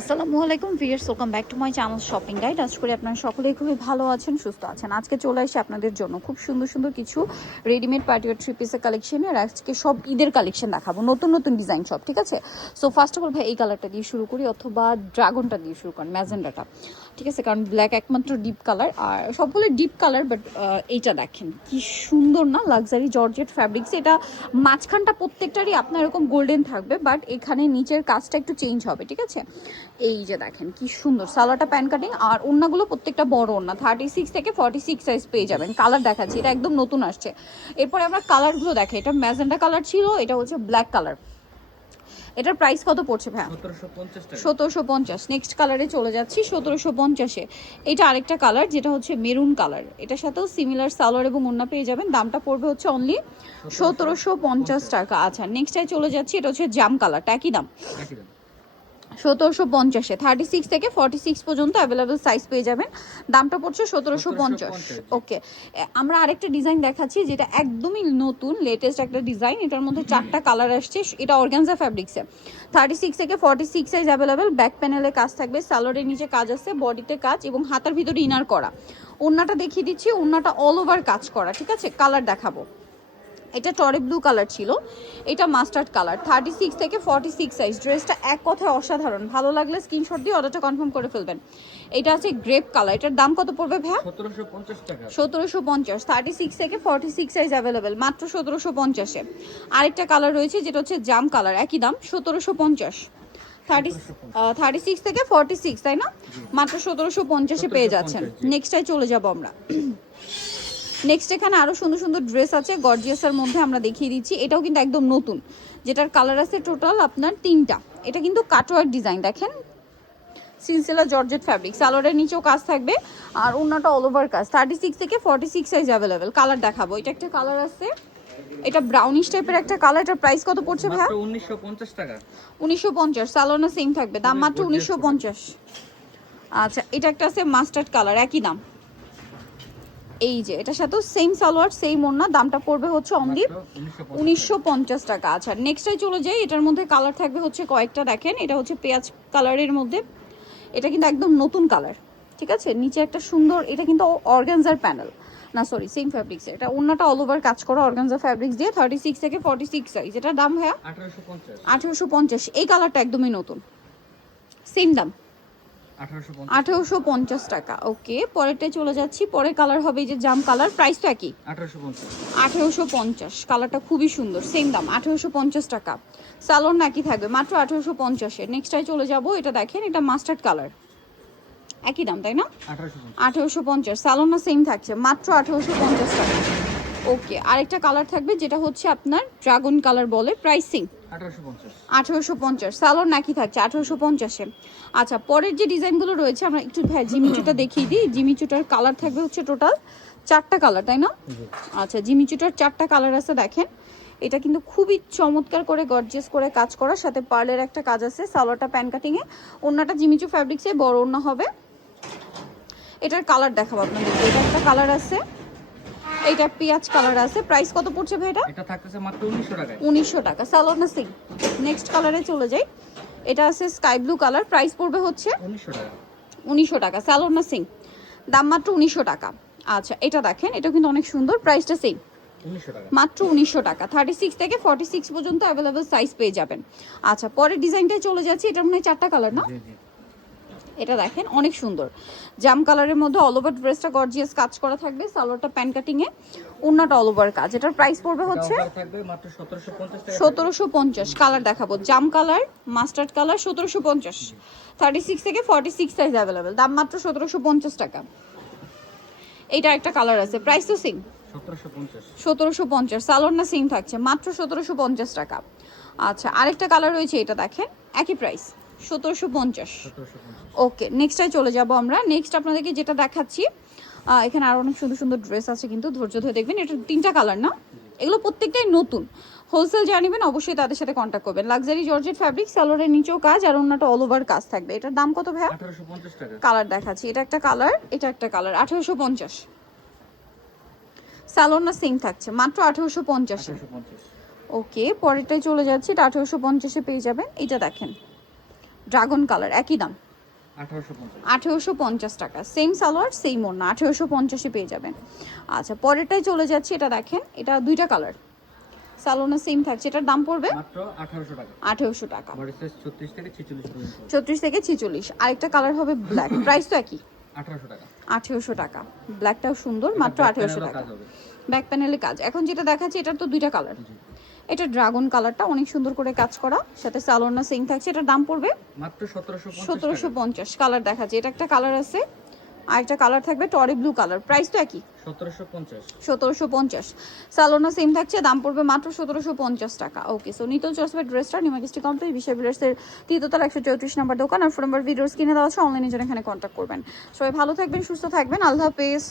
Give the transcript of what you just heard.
আসসালামু আলাইকুম viewers welcome back to my channel shopping guide. আজ করে আপনারা সকলেই খুবই ভালো আছেন, সুস্থ আছেন। আজকে চলে আসি আপনাদের জন্য খুব সুন্দর সুন্দর কিছু রেডিমেড পার্টিওয়ার থ্রি পিসের কালেকশন আর আজকে সব ঈদের কালেকশন দেখাবো, নতুন নতুন ডিজাইন সব, ঠিক আছে? সো ফার্স্ট অফ অল ভাই, এই কালারটা দিয়ে শুরু করি, অথবা ড্রাগনটা দিয়ে শুরু করেন, ম্যাজেন্ডাটা, ঠিক আছে? কারণ ব্ল্যাক একমাত্র ডিপ কালার আর সবগুলো ডিপ কালার বাট এইটা দেখেন, কি সুন্দর না? লাক্সারি জর্জেট ফ্যাব্রিক্স এটা মাঝখানটা প্রত্যেকটারই আপনার এরকম গোল্ডেন থাকবে বাট এখানে নিচের কাজটা একটু চেঞ্জ হবে, ঠিক আছে? এই যে দেখেন কি সুন্দর সালোয়ারটা প্যান কাটিং আর ওড়নাগুলো প্রত্যেকটা বড় ওড়না থার্টি সিক্স থেকে ফর্টি সিক্স সাইজ পেয়ে যাবেন। কালার দেখাচ্ছি এটা একদম নতুন আসছে। এরপরে আমরা কালারগুলো দেখে এটা ম্যাজেন্ডা কালার ছিল এটা হচ্ছে ব্ল্যাক কালার এটার প্রাইস কত পড়ছে ভাই সতেরোশো পঞ্চাশ নেক্সট কালারে চলে যাচ্ছি সতেরোশো পঞ্চাশে এটা আরেকটা কালার যেটা হচ্ছে মেরুন কালার এটার সাথেও সিমিলার সালোয়ার এবং ওন্না পেয়ে যাবেন দামটা পড়বে হচ্ছে অনলি সতেরোশো পঞ্চাশ। টাকা। আচ্ছা নেক্সটটায় চলে যাচ্ছি এটা হচ্ছে জাম একই দাম। একই দাম। সতেরোশো পঞ্চাশে থার্টি সিক্স থেকে ফর্টি সিক্স পর্যন্ত অ্যাভেলেবেল সাইজ পেয়ে যাবেন। দামটা পড়ছে সতেরোশো পঞ্চাশ। ওকে। আমরা আরেকটা ডিজাইন দেখাচ্ছি যেটা একদমই নতুন লেটেস্ট একটা ডিজাইন এটার মধ্যে চারটা কালার আসছে। এটা অর্গানজা ফ্যাব্রিক্সে থার্টি সিক্স থেকে forty six size available back প্যানেলে কাজ থাকবে সালোয়ারের নিচে কাজ আছে বডিতে কাজ এবং হাতার ভিতরে ইনার করা। ওন্নাটা দেখিয়ে দিচ্ছি ওন্নাটা অল ওভার কাজ করা ঠিক আছে? কালার দেখাবো। এটা টরে ব্লু কালার ছিল এটা মাস্টার্ড কালার। থার্টি সিক্স থেকে ফর্টি সিক্স সাইজ ড্রেসটা এক কথায় অসাধারণ। ভালো লাগলে স্ক্রিনশট দিয়ে অর্ডারটা কনফার্ম করে ফেলবেন। এটা আছে গ্রেপ কালার এটার দাম কত পড়বে ভ্যা সতেরোশো পঞ্চাশ থার্টি সিক্স থেকে ফর্টি সিক্স সাইজ অ্যাভেলেবেল মাত্র সতেরোশো পঞ্চাশে আরেকটা কালার রয়েছে যেটা হচ্ছে জাম কালার একই দাম সতেরোশো পঞ্চাশ। থার্টি থার্টি সিক্স থেকে ফর্টি সিক্স তাই না? মাত্র সতেরোশো পঞ্চাশে পেয়ে যাচ্ছেন। 1750 জি। নেক্সটাই চলে যাব আমরা। নেক্সট এখানে আরও সুন্দর সুন্দর ড্রেস আছে গর্জিয়াসের মধ্যে আমরা দেখিয়ে দিচ্ছি। এটাও কিন্তু একদম নতুন। যেটার কালার আছে টোটাল আপনার তিনটা। এটা কিন্তু কাটোয়ার ডিজাইন দেখেন? সিলসিলা জর্জেট ফ্যাব্রিক সালোয়ারের নিচেও কাজ থাকবে। আর অন্যটা অল ওভার কাজ। থার্টি সিক্স থেকে forty six size available colour দেখাবো। এটা একটা কালার আছে। এটা ব্রাউনিশ টাইপের একটা কালার এটার প্রাইস কত পড়ছে ভাই মাত্র উনিশশো পঞ্চাশ টাকা। উনিশশো পঞ্চাশ। সালোনা সেম থাকবে। দাম মাত্র উনিশশো পঞ্চাশ। আচ্ছা এটা একটা আছে মাস্টার্ড কালার একই দাম। এই যে এটার সাথেও সেম সালোয়ার সেম ওড়না দামটা পড়বে হচ্ছে অনলি উনিশশো পঞ্চাশ টাকা। আচ্ছা নেক্সটে চলে যাই এটার মধ্যে কালার থাকবে হচ্ছে কয়েকটা দেখেন এটা হচ্ছে পেঁয়াজ কালারের মধ্যে। এটা কিন্তু একদম নতুন কালার ঠিক আছে? নিচে একটা সুন্দর এটা কিন্তু অর্গানজার প্যানেল না সরি সেম ফ্যাব্রিক্স এটা অন্যটা অল ওভার কাজ করা অর্গানজা ফ্যাব্রিক্স দিয়ে থার্টি সিক্স থেকে ফর্টি সিক্স সাইজ এটার দাম আঠারোশো আঠেরোশো পঞ্চাশ। এই কালারটা একদমই নতুন। সেম দাম। আঠারোশো পঞ্চাশ টাকা। ওকে। পরেরটায় চলে যাচ্ছি। পরের কালার হবে এই যে জাম কালার প্রাইস তো একই আঠারোশো পঞ্চাশ। কালারটা খুবই সুন্দর সেম দাম আঠেরোশো পঞ্চাশ টাকা। সালোন নাকি থাকবে মাত্র আঠেরোশো পঞ্চাশে। নেক্সটটায় চলে যাব এটা দেখেন এটা মাস্টার্ড কালার একই দাম তাই না? আঠারোশো পঞ্চাশ। সালোন না সেম থাকছে মাত্র আঠেরোশো পঞ্চাশ টাকা। ওকে আরেকটা কালার থাকবে যেটা হচ্ছে আপনার ড্রাগন কালার বলে প্রাইসিং আঠারোশো পঞ্চাশ। সালোয়ার নাকি থাকছে আঠেরোশো পঞ্চাশে। আচ্ছা পরের যে ডিজাইনগুলো রয়েছে আমরা একটু হ্যাঁ জিমিচুটা দেখিয়ে দিই। জিমিচুটার কালার থাকবে হচ্ছে টোটাল চারটা কালার তাই না? আচ্ছা জিমিচুটার চারটা কালার আছে দেখেন। এটা কিন্তু খুবই চমৎকার করে গর্জিয়াস করে কাজ করার সাথে পার্লের একটা কাজ আছে সালোয়ারটা প্যান কাটিংয়ে অন্যটা জিমিচু ফ্যাব্রিক্সে বড় অন্য হবে। এটার কালার দেখাবো আপনাদের এটা একটা কালার আছে। এটা পেঁয়াজ কালার আছে। প্রাইস কত পড়ছে ভাই এটা এটা থাকতেছে মাত্র উনিশশো টাকায়। উনিশশো টাকা। সালোয়ার না সিং নেক্সট কালারে চলে যাই। এটা আছে স্কাই ব্লু কালার প্রাইস পড়বে হচ্ছে উনিশশো টাকা। উনিশশো টাকা। সালোয়ার না সিং দাম মাত্র উনিশশো টাকা। আচ্ছা এটা দেখেন এটা কিন্তু অনেক সুন্দর। প্রাইসটা সেম মাত্র উনিশশো টাকা। থার্টি সিক্স থেকে ফর্টি সিক্স পর্যন্ত অ্যাভেলেবেল সাইজ পেয়ে যাবেন। আচ্ছা পরের ডিজাইনটায় চলে যাচ্ছি। এটা মনে হয় চারটা কালার না? এটা দেখেন অনেক সুন্দর। জাম কালারের মধ্যে অল ওভার ড্রেসটা গর্জিয়াস কাজ করা থাকবে সালোয়ারটা প্যান কাটিংয়ে ওড়নাটা অল ওভার কাজ। এটার প্রাইস পড়বে হচ্ছে থাকবে মাত্র সতেরোশো পঞ্চাশ কালার দেখাবো। জাম কালার মাস্টার্ড কালার সতেরোশো পঞ্চাশ। থার্টি সিক্স থেকে ফর্টি সিক্স সাইজ অ্যাভেলেবেল দাম মাত্র সতেরোশো পঞ্চাশ টাকা। এইটা একটা কালার আছে প্রাইস তো সেম সতেরোশো পঞ্চাশ। সালোয়ার না সেম থাকছে মাত্র সতেরোশো পঞ্চাশ টাকা। আচ্ছা আরেকটা কালার রয়েছে এটা দেখেন একই প্রাইস সতেরোশো পঞ্চাশ। ওকে নেক্সটটায় চলে যাব আমরা। নেক্সট আপনাদেরকে যেটা দেখাচ্ছি এখানে আরও অনেক সুন্দর সুন্দর ড্রেস আছে কিন্তু ধৈর্য ধরে দেখবেন এটা তিনটা কালার না? এগুলো প্রত্যেকটাই নতুন। হোলসেল জানিবেন অবশ্যই তাদের সাথে কন্ট্যাক্ট করবেন। লাক্সারি জর্জেট ফ্যাব্রিক সালোয়ারের নিচেও কাজ আর অন্যটা অল ওভার কাজ থাকবে। এটার দাম কত ভাইয়া? টাকা। কালার দেখাচ্ছি। এটা একটা কালার এটা একটা কালার আঠেরোশো পঞ্চাশ। সালোয়ার না সেম থাকছে মাত্র আঠেরোশো পঞ্চাশে ওকে পরেরটায় চলে যাচ্ছি এটা আঠেরোশো পঞ্চাশে পেয়ে যাবেন। এটা দেখেন ড্রাগন কালার একই দাম। আঠারোশো পঞ্চাশ। টাকা। সেম সালোয়ার সেম ওড়না আঠেরোশো পঞ্চাশে পেয়ে যাবেন। আচ্ছা পরেরটাই চলে যাচ্ছে এটা দেখেন এটা দুইটা কালার সালোনা সেম থাকছে এটার দাম পড়বে আঠারোশো টাকা। ছত্রিশ থেকে ছেচল্লিশ আরেকটা কালার হবে ব্ল্যাক প্রাইস তো একই। আঠেরোশো টাকা। ব্ল্যাকটাও সুন্দর মাত্র আঠেরোশো টাকা। ব্যাক প্যানেলে কাজ। এখন যেটা দেখাচ্ছে এটার তো দুইটা কালার এটা ড্রাগন কালারটা অনেক সুন্দর করে কাজ করা। সাথে সালোনা সিং থাকছে এটার দাম পড়বে মাত্র সতেরোশো পঞ্চাশ কালার দেখাচ্ছে। এটা একটা কালার আছে আর একটা কালার থাকবে টরি ব্লু কালার। প্রাইস তো একই? সতেরোশো পঞ্চাশ। সালোনা সেম থাকছে দাম পড়বে মাত্র সতেরোশো পঞ্চাশ টাকা। ওকে সো নিতল চসবে ড্রেসটা নিমাকিস্টি কমপ্লিট বিশাল বিলাসের তৃতীয়তলা একশো চৌত্রিশ নম্বর দোকান। আর ফোন নম্বর ভিডিওস কিনে দেওয়া আছে অনলাইনে জন্য এখানে কন্ট্যাক্ট করবেন। সবাই ভালো থাকবেন সুস্থ থাকবেন। আল্লাহ হাফেজ।